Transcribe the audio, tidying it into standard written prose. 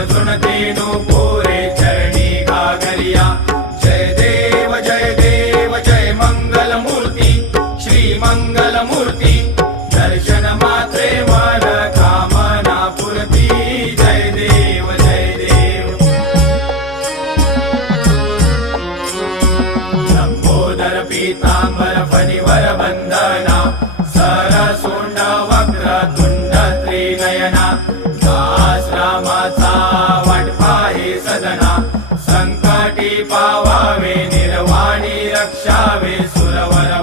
तेनु पुरे चरणी घागरिया। जय देव जय मंगलमूर्ती श्री मंगलमूर्ती। दर्शन मात्रे मन कामना पूर्ती। जय देव जय देव। लंबोदर पीतांबर फणिवर बंदना। सरसुंड वक्र तुंड त्रिनयना। दास रामाचा वाटपा हे सदना। संकटी पावावे निर्वाणी रक्षावे सुरवर